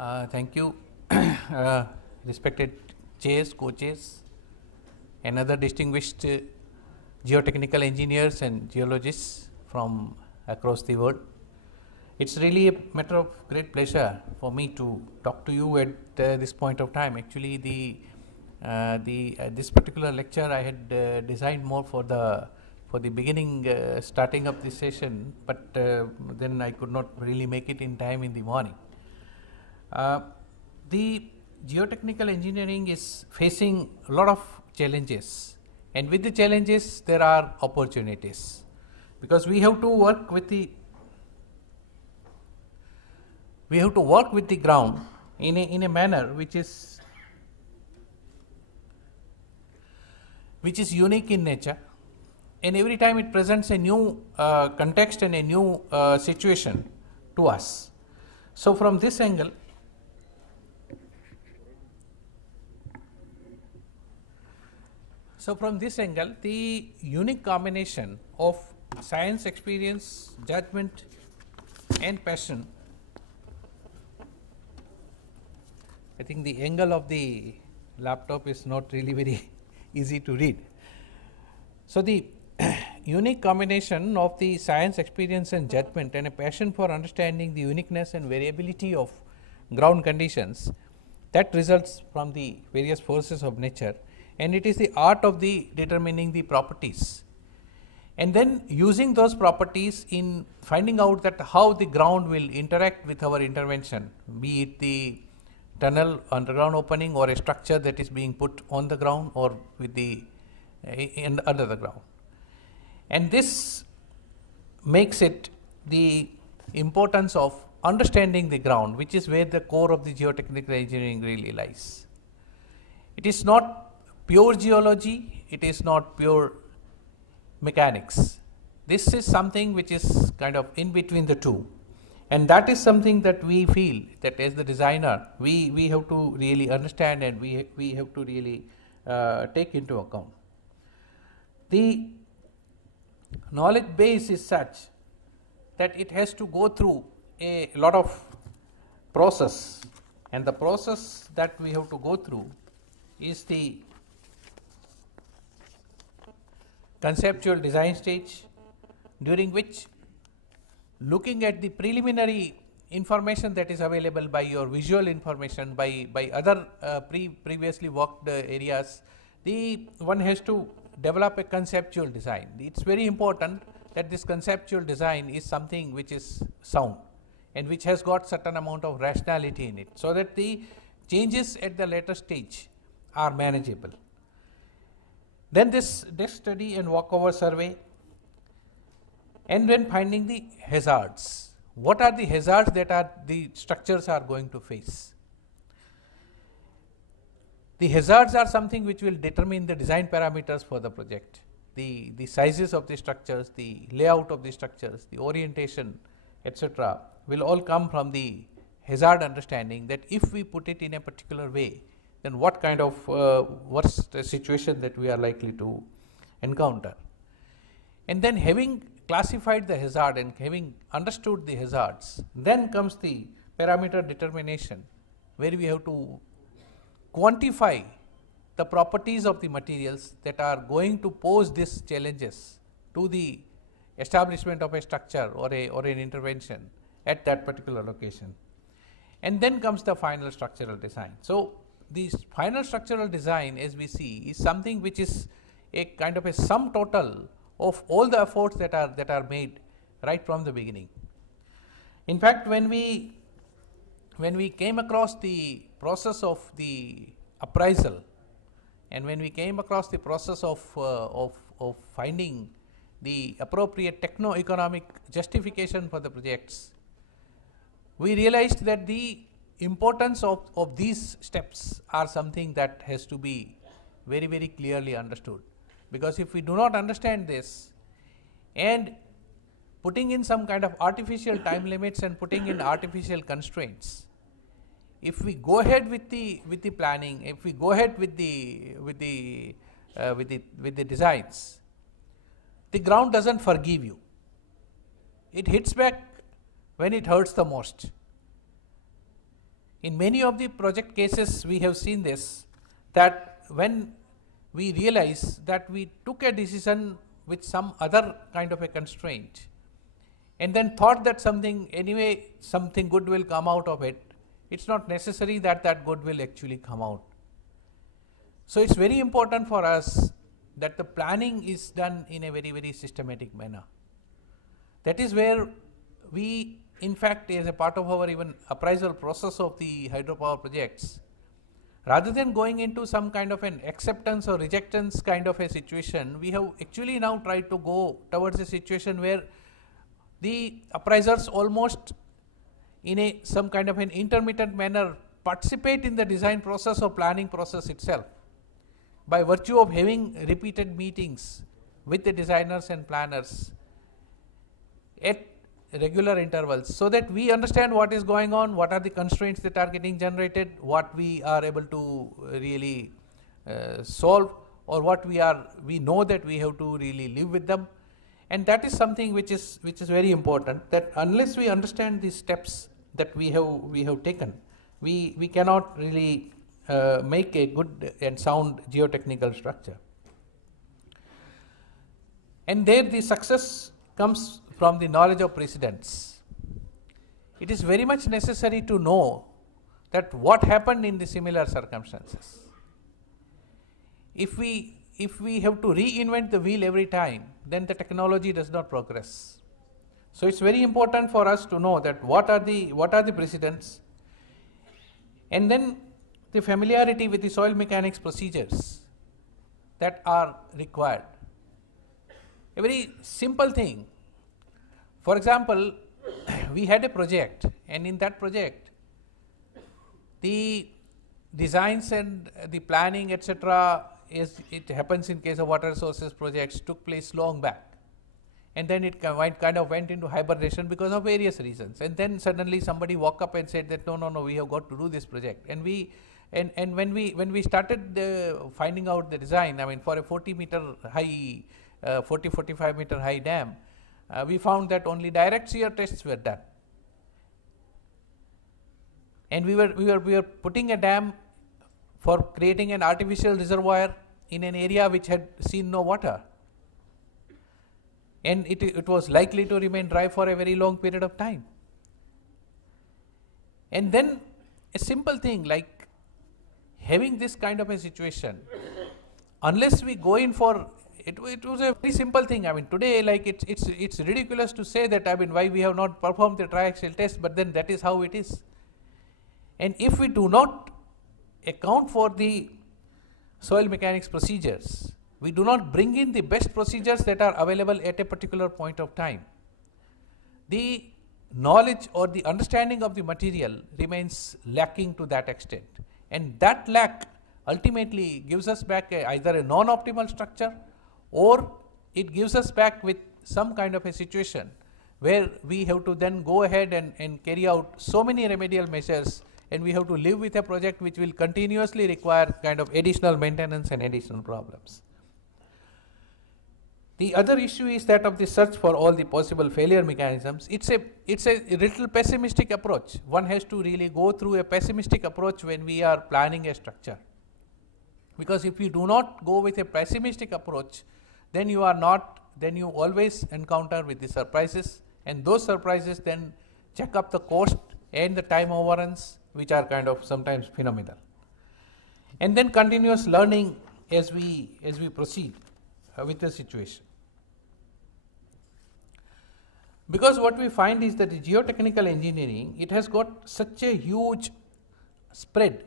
Thank you, respected chairs, coaches, and other distinguished geotechnical engineers and geologists from across the world. It's really a matter of great pleasure for me to talk to you at this point of time. Actually, this particular lecture I had designed more for the beginning, starting up this session, but then I could not really make it in time in the morning. The geotechnical engineering is facing a lot of challenges, and with the challenges there are opportunities, because we have to work with the ground in a manner which is unique in nature, and every time it presents a new context and a new situation to us. So from this angle, the unique combination of science, experience, judgment, and passion. I think the angle of the laptop is not really very easy to read. So the unique combination of the science, experience, and judgment, and a passion for understanding the uniqueness and variability of ground conditions, that results from the various forces of nature, and it is the art of the determining the properties, and then using those properties in finding out that how the ground will interact with our intervention, be it the tunnel, underground opening, or a structure that is being put on the ground or with the under the ground. And this makes it the importance of understanding the ground, which is where the core of the geotechnical engineering really lies. It is not pure geology, it is not pure mechanics. This is something which is kind of in between the two, and that is something that we feel that as the designer we have to really understand, and we have to really take into account. The knowledge base is such that it has to go through a lot of process, and the process that we have to go through is the conceptual design stage, during which, looking at the preliminary information that is available by your visual information, by other previously worked areas, one has to develop a conceptual design. It's very important that this conceptual design is something which is sound and which has got certain amount of rationality in it, so that the changes at the later stage are manageable. Then this desk study and walkover survey, and then finding the hazards. What are the hazards that the structures are going to face? The hazards are something which will determine the design parameters for the project. The sizes of the structures, the layout of the structures, the orientation, etc., will all come from the hazard understanding, that if we put it in a particular way, then what kind of worst situation that we are likely to encounter. And then, having classified the hazard and having understood the hazards, then comes the parameter determination, where we have to quantify the properties of the materials that are going to pose these challenges to the establishment of a structure or an intervention at that particular location. And then comes the final structural design. So this final structural design, as we see, is something which is a kind of a sum total of all the efforts that are made right from the beginning. In fact, when we came across the process of the appraisal, and when we came across the process of finding the appropriate techno-economic justification for the projects, we realized that the importance of these steps are something that has to be very, very clearly understood, because if we do not understand this, and putting in some kind of artificial time limits and putting in artificial constraints, if we go ahead with the planning, if we go ahead with the designs, the ground doesn't forgive you. It hits back when it hurts the most. In many of the project cases, we have seen this, that when we realize that we took a decision with some other kind of a constraint, and then thought that something good will come out of it, it's not necessary that that good will actually come out. So it's very important for us that the planning is done in a very, very systematic manner. That is where we, in fact, as a part of our even appraisal process of the hydropower projects, rather than going into some kind of an acceptance or rejectance kind of a situation, we have actually now tried to go towards a situation where the appraisers almost in some kind of an intermittent manner participate in the design process or planning process itself, by virtue of having repeated meetings with the designers and planners at regular intervals, so that we understand what is going on, what are the constraints that are getting generated, what we are able to really solve, or what we know that we have to really live with them. And that is something which is very important, that unless we understand the steps that we have taken, we cannot really make a good and sound geotechnical structure. And there the success comes from the knowledge of precedents. It is very much necessary to know that what happened in the similar circumstances. If we have to reinvent the wheel every time, then the technology does not progress. So it's very important for us to know that what are the precedents, and then the familiarity with the soil mechanics procedures that are required. A very simple thing. For example, we had a project, and in that project, the designs and the planning, etc., as it happens in case of water resources projects, took place long back, and then it kind of went into hibernation because of various reasons. And then suddenly somebody woke up and said that no, we have got to do this project. And when we started finding out the design, I mean, for a 40-meter high, 45 meter high dam, we found that only direct shear tests were done, and we were putting a dam for creating an artificial reservoir in an area which had seen no water, and it was likely to remain dry for a very long period of time. And then a simple thing like having this kind of a situation, unless we go in for it was a very simple thing. I mean, today, like it's ridiculous to say that, I mean, why we have not performed the triaxial test, but then that is how it is. And if we do not account for the soil mechanics procedures, we do not bring in the best procedures that are available at a particular point of time, the knowledge or the understanding of the material remains lacking to that extent, and that lack ultimately gives us back either a non-optimal structure, or it gives us back with some kind of a situation where we have to then go ahead and carry out so many remedial measures, and we have to live with a project which will continuously require kind of additional maintenance and additional problems. The other issue is that of the search for all the possible failure mechanisms. It's a little pessimistic approach. One has to really go through a pessimistic approach when we are planning a structure, because if you do not go with a pessimistic approach, then you always encounter with the surprises, and those surprises then check up the cost and the time overruns, which are kind of sometimes phenomenal. And then continuous learning as we proceed with the situation. Because what we find is that the geotechnical engineering, it has got such a huge spread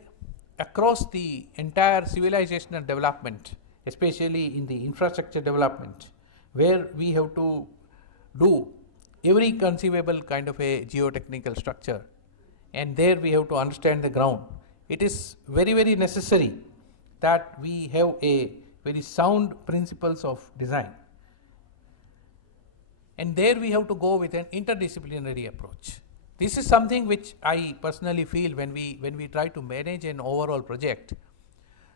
across the entire civilizational development, especially in the infrastructure development, where we have to do every conceivable kind of a geotechnical structure, and there we have to understand the ground. It is very, very necessary that we have a very sound principles of design, and there we have to go with an interdisciplinary approach. This is something which I personally feel when we try to manage an overall project.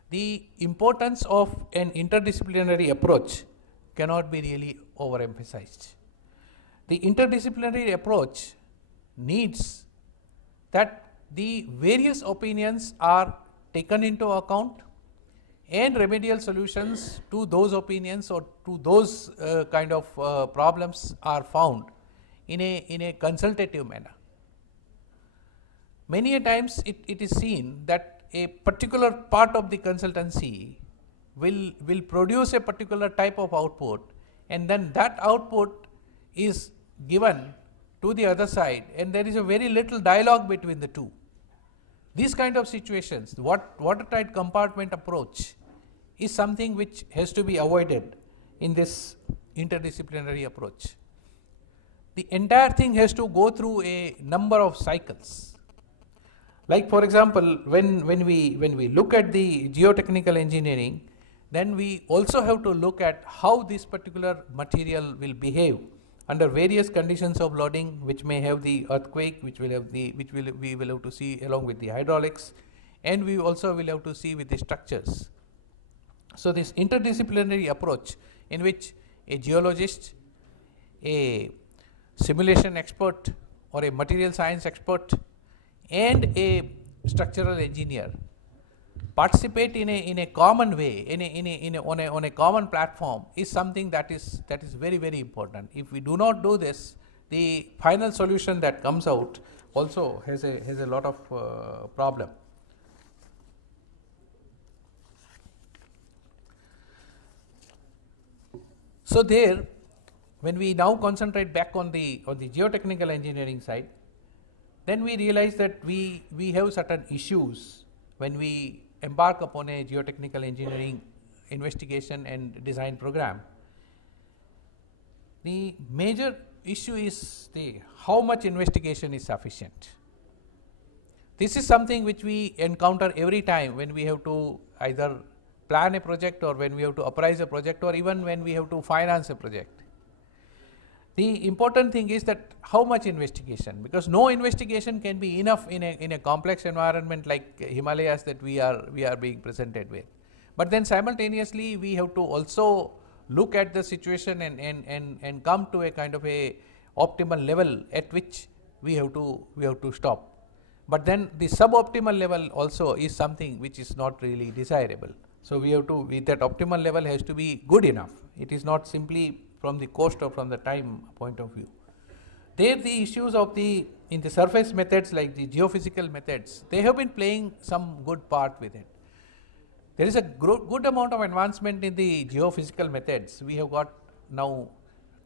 The importance of an interdisciplinary approach cannot be really overemphasized. The interdisciplinary approach needs that the various opinions are taken into account and remedial solutions to those opinions or to those kind of problems are found in a consultative manner. Many a times it is seen that a particular part of the consultancy will produce a particular type of output, and then that output is given to the other side, and there is a very little dialogue between the two. These kind of situations, watertight compartment approach is something which has to be avoided in this interdisciplinary approach. The entire thing has to go through a number of cycles. Like for example, when we look at the geotechnical engineering, then we also have to look at how this particular material will behave under various conditions of loading, which may have the earthquake, we will have to see along with the hydraulics, and we also will have to see with the structures. So this interdisciplinary approach, in which a geologist, a simulation expert, or a material science expert, and a structural engineer participate in a common way, on a common platform, is something that is very, very important. If we do not do this, the final solution that comes out also has a lot of problem. So there, when we now concentrate back on the geotechnical engineering side, then we realize that we have certain issues when we embark upon a geotechnical engineering investigation and design program. The major issue is how much investigation is sufficient. This is something which we encounter every time when we have to either plan a project, or when we have to appraise a project, or even when we have to finance a project. The important thing is that how much investigation, because no investigation can be enough in a complex environment like Himalayas that we are being presented with. But then simultaneously we have to also look at the situation and come to a kind of a optimal level at which we have to stop. But then the suboptimal level also is something which is not really desirable. So we have to, that optimal level has to be good enough. It is not simply from the cost or from the time point of view. There the issues of in the surface methods like the geophysical methods, they have been playing some good part with it. There is a good amount of advancement in the geophysical methods. We have got now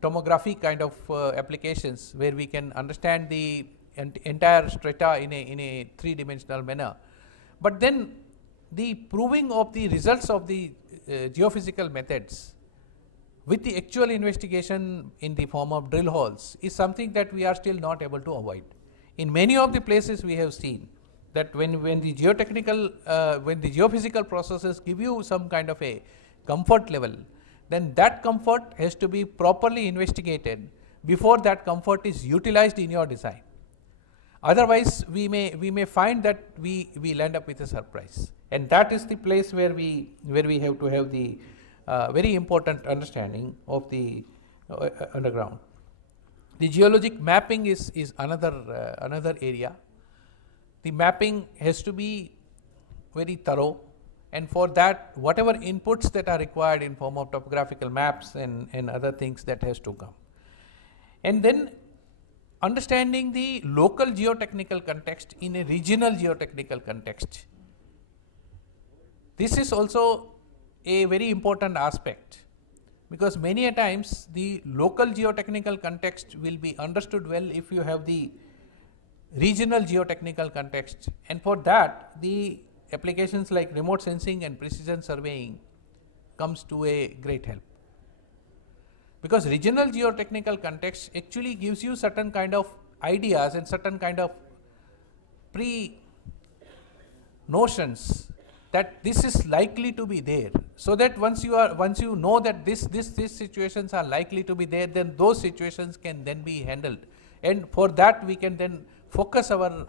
tomography kind of applications where we can understand the entire strata in a three-dimensional manner. But then the proving of the results of the geophysical methods with the actual investigation in the form of drill holes is something that we are still not able to avoid. In many of the places we have seen that when the geotechnical, when the geophysical processes give you some kind of a comfort level, then that comfort has to be properly investigated before that comfort is utilized in your design. Otherwise, we may find that we land up with a surprise, and that is the place where we have to have the very important understanding of the underground. The geologic mapping is another area. The mapping has to be very thorough, and for that whatever inputs that are required in form of topographical maps and other things, that has to come. And then understanding the local geotechnical context in a regional geotechnical context. This is also a very important aspect, because many a times the local geotechnical context will be understood well if you have the regional geotechnical context, and for that the applications like remote sensing and precision surveying comes to a great help. Because regional geotechnical context actually gives you certain kind of ideas and certain kind of pre-notions that this is likely to be there, so that once you know that these situations are likely to be there, then those situations can then be handled, and for that we can then focus our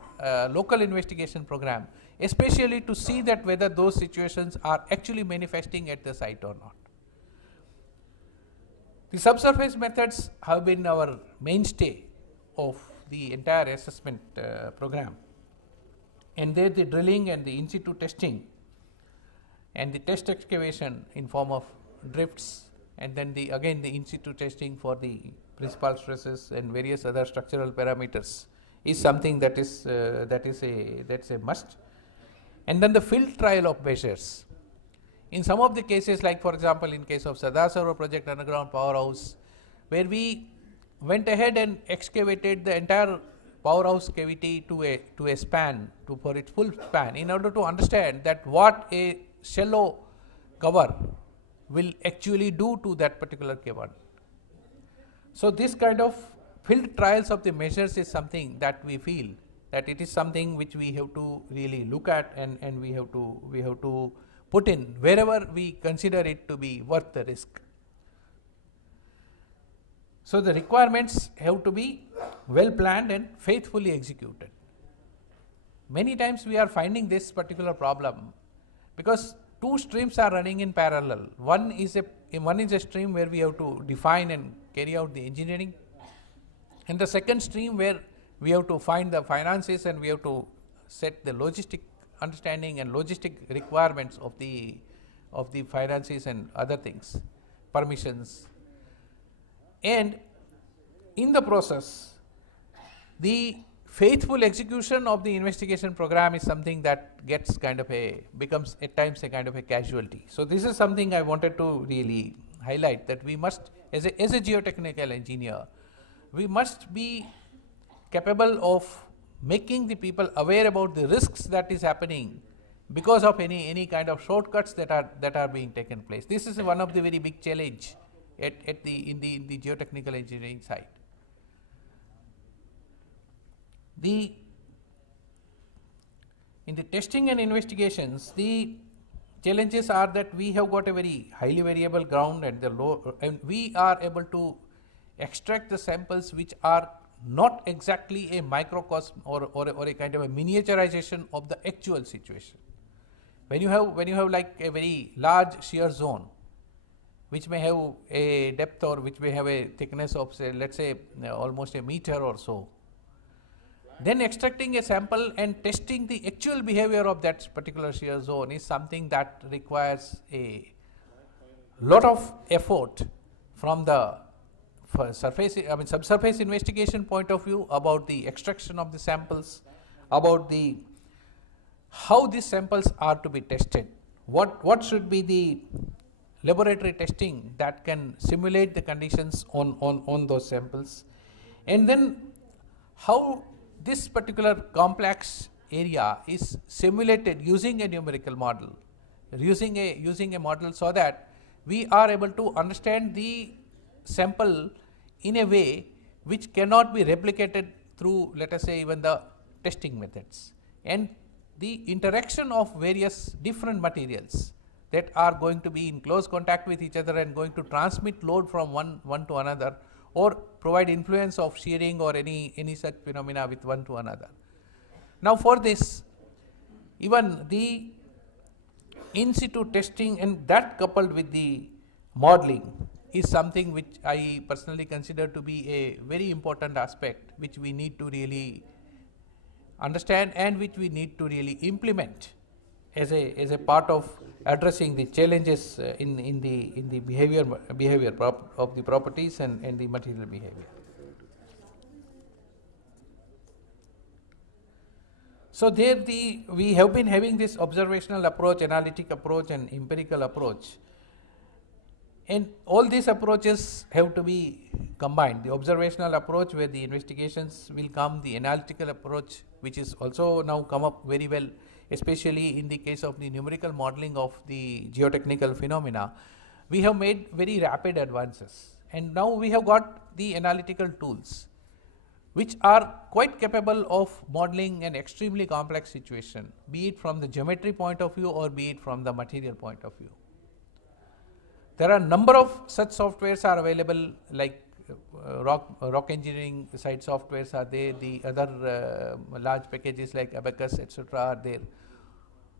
local investigation program, especially to see that whether those situations are actually manifesting at the site or not. The subsurface methods have been our mainstay of the entire assessment program. and there the drilling and the in situ testing and the test excavation in form of drifts, and then the again the in situ testing for the principal stresses and various other structural parameters is something that's a must. And then the field trial of measures. In some of the cases, like for example in case of Sardar Sarovar project underground powerhouse, where we went ahead and excavated the entire powerhouse cavity to a span, for its full span, in order to understand that what a shallow cover will actually do to that particular cavern. So this kind of field trials of the measures is something that we feel that it is something which we have to really look at, and we have to put in wherever we consider it to be worth the risk. So the requirements have to be well planned and faithfully executed. Many times we are finding this particular problem because two streams are running in parallel. One is a stream where we have to define and carry out the engineering, and the second stream where we have to find the finances and we have to set the logistic understanding and logistic requirements of the finances and other things, permissions. And in the process, the faithful execution of the investigation program is something that gets becomes at times a kind of a casualty. So this is something I wanted to really highlight, that we must, as a geotechnical engineer, we must be capable of making the people aware about the risks that is happening because of any kind of shortcuts that are being taken place. This is one of the very big challenge in the geotechnical engineering side. In the testing and investigations, the challenges are that we have got a very highly variable ground at the low, and we are able to extract the samples which are not exactly a microcosm or a kind of a miniaturization of the actual situation. When you have like a very large shear zone, which may have a depth or which may have a thickness of, say, let's say almost a meter or so, then extracting a sample and testing the actual behavior of that particular shear zone is something that requires a lot of effort from the subsurface investigation point of view, about the extraction of the samples, about how these samples are to be tested, what should be the laboratory testing that can simulate the conditions on those samples, and then how this particular complex area is simulated using a numerical model, using a model, so that we are able to understand the sample in a way which cannot be replicated through, let us say, even the testing methods, and the interaction of various different materials that are going to be in close contact with each other and going to transmit load from one to another, or provide influence of shearing or any such phenomena with one to another. Now for this, even the in situ testing and that coupled with the modeling is something which I personally consider to be a very important aspect, which we need to really understand and which we need to really implement as a part of addressing the challenges in the behavior of the properties and the material behavior. So there we have been having this observational approach, analytic approach and empirical approach, and all these approaches have to be combined. The observational approach, where the investigations will come, the analytical approach, which is also now come up very well, especially in the case of the numerical modeling of the geotechnical phenomena. We have made very rapid advances, and now we have got the analytical tools which are quite capable of modeling an extremely complex situation, be it from the geometry point of view or be it from the material point of view. There are a number of such softwares are available, like rock engineering side softwares are there, the other large packages like Abacus, etc. are there,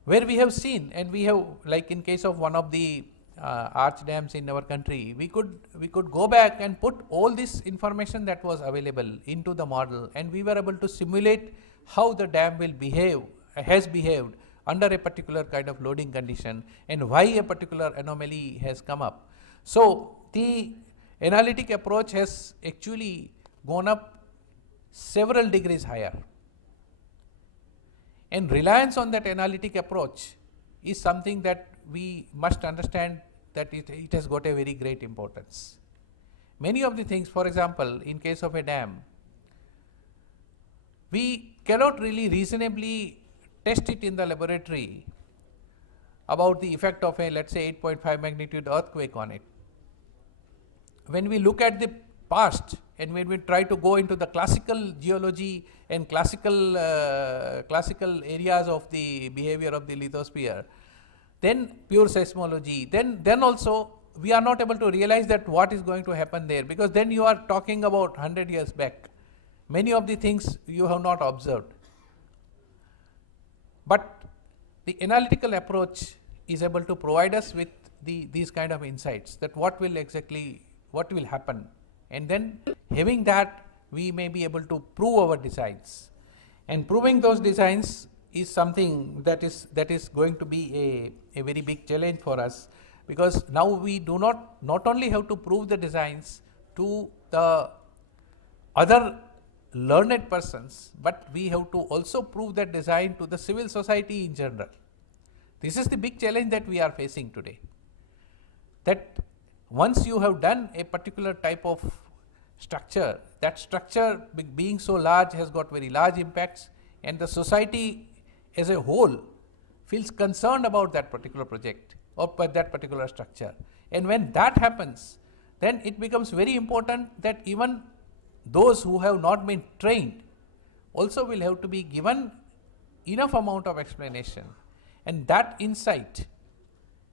where we have seen, and we have, like in case of one of the arch dams in our country, we could go back and put all this information that was available into the model, and we were able to simulate how the dam will behave has behaved under a particular kind of loading condition and why a particular anomaly has come up. So, the analytic approach has actually gone up several degrees higher, and reliance on that analytic approach is something that we must understand that it has got a very great importance. Many of the things, for example, in case of a dam, we cannot really reasonably test it in the laboratory about the effect of a, let us say, 8.5 magnitude earthquake on it. When we look at the past and when we try to go into the classical geology and classical areas of the behavior of the lithosphere, then pure seismology, then also we are not able to realize that what is going to happen there, because then you are talking about 100 years back. Many of the things you have not observed. But the analytical approach is able to provide us with these kind of insights, that what will happen, and then having that we may be able to prove our designs, and proving those designs is something that is going to be a very big challenge for us, because now we do not only have to prove the designs to the other learned persons, but we have to also prove that design to the civil society in general. This is the big challenge that we are facing today, that once you have done a particular type of structure, that structure being so large has got very large impacts, and the society as a whole feels concerned about that particular project or that particular structure. And when that happens, then it becomes very important that even those who have not been trained also will have to be given enough amount of explanation, and that insight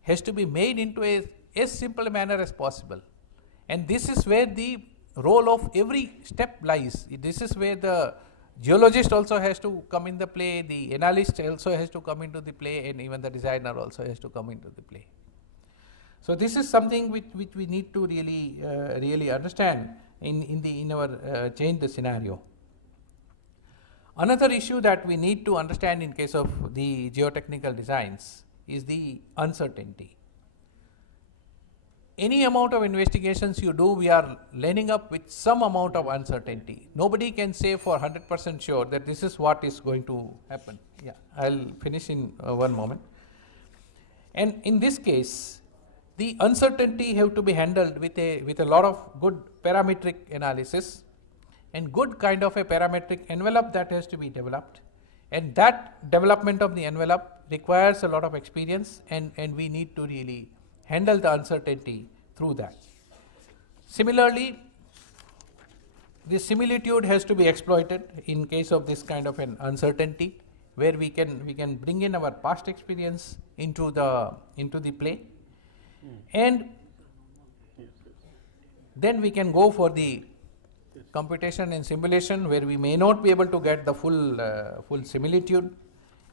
has to be made into as simple a manner as possible. And this is where the role of every step lies. This is where the geologist also has to come in the play, the analyst also has to come into the play, and even the designer also has to come into the play. So this is something which we need to really understand in our change the scenario. Another issue that we need to understand in case of the geotechnical designs is the uncertainty. Any amount of investigations you do, we are lining up with some amount of uncertainty. Nobody can say for 100% sure that this is what is going to happen. Yeah, I'll finish in one moment. And in this case, the uncertainty have to be handled with a lot of good parametric analysis and good kind of a parametric envelope that has to be developed, and that development of the envelope requires a lot of experience, and we need to really handle the uncertainty through that. Similarly, the similitude has to be exploited in case of this kind of an uncertainty, where we can bring in our past experience into the play, and then we can go for the computation and simulation, where we may not be able to get the full similitude,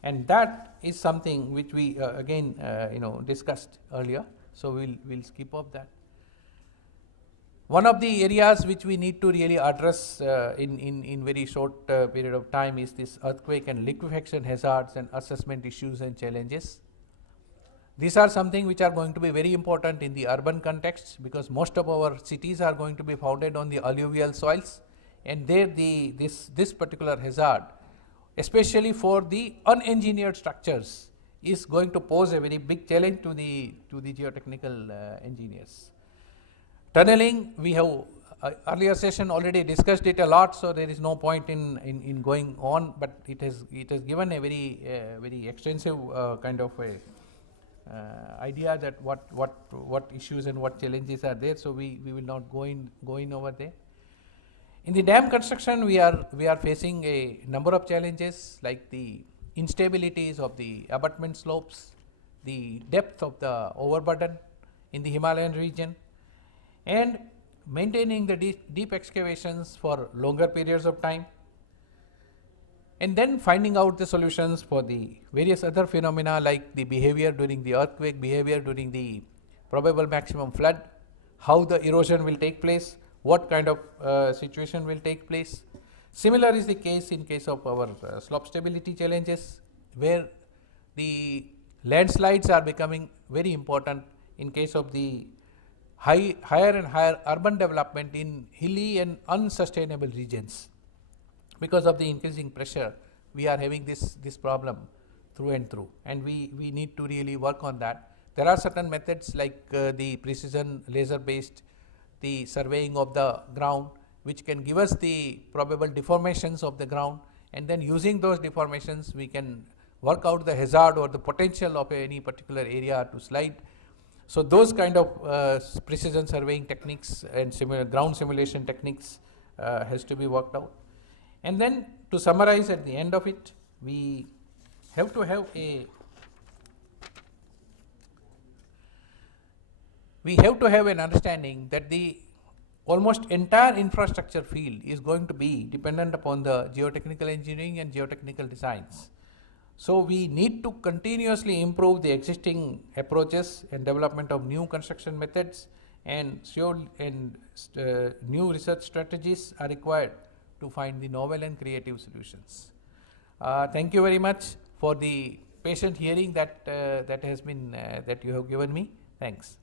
and that is something which we again discussed earlier. So we'll skip off that. One of the areas which we need to really address in very short period of time is this earthquake and liquefaction hazards and assessment issues and challenges. These are something which are going to be very important in the urban context, because most of our cities are going to be founded on the alluvial soils, and there this particular hazard, especially for the unengineered structures, is going to pose a very big challenge to the geotechnical engineers. Tunneling, we have earlier session already discussed it a lot, so there is no point in going on, but it has given a very extensive kind of a idea that what issues and what challenges are there. So we will not go in over there. In the dam construction, we are facing a number of challenges, like the instabilities of the abutment slopes, the depth of the overburden in the Himalayan region, and maintaining the deep excavations for longer periods of time, and then finding out the solutions for the various other phenomena, like the behavior during the earthquake, behavior during the probable maximum flood, how the erosion will take place, what kind of situation will take place. Similar is the case in case of our slope stability challenges. where the landslides are becoming very important in case of the higher and higher urban development in hilly and unsustainable regions. Because of the increasing pressure, we are having this problem through and through, and we need to really work on that. There are certain methods like the precision laser based, the surveying of the ground, which can give us the probable deformations of the ground, and then using those deformations we can work out the hazard or the potential of any particular area to slide. So those kind of precision surveying techniques and ground simulation techniques has to be worked out. And then to summarize at the end of it, we have to have an understanding that the almost entire infrastructure field is going to be dependent upon the geotechnical engineering and geotechnical designs. So we need to continuously improve the existing approaches and development of new construction methods, and new research strategies are required to find the novel and creative solutions. Thank you very much for the patient hearing that you have given me. Thanks.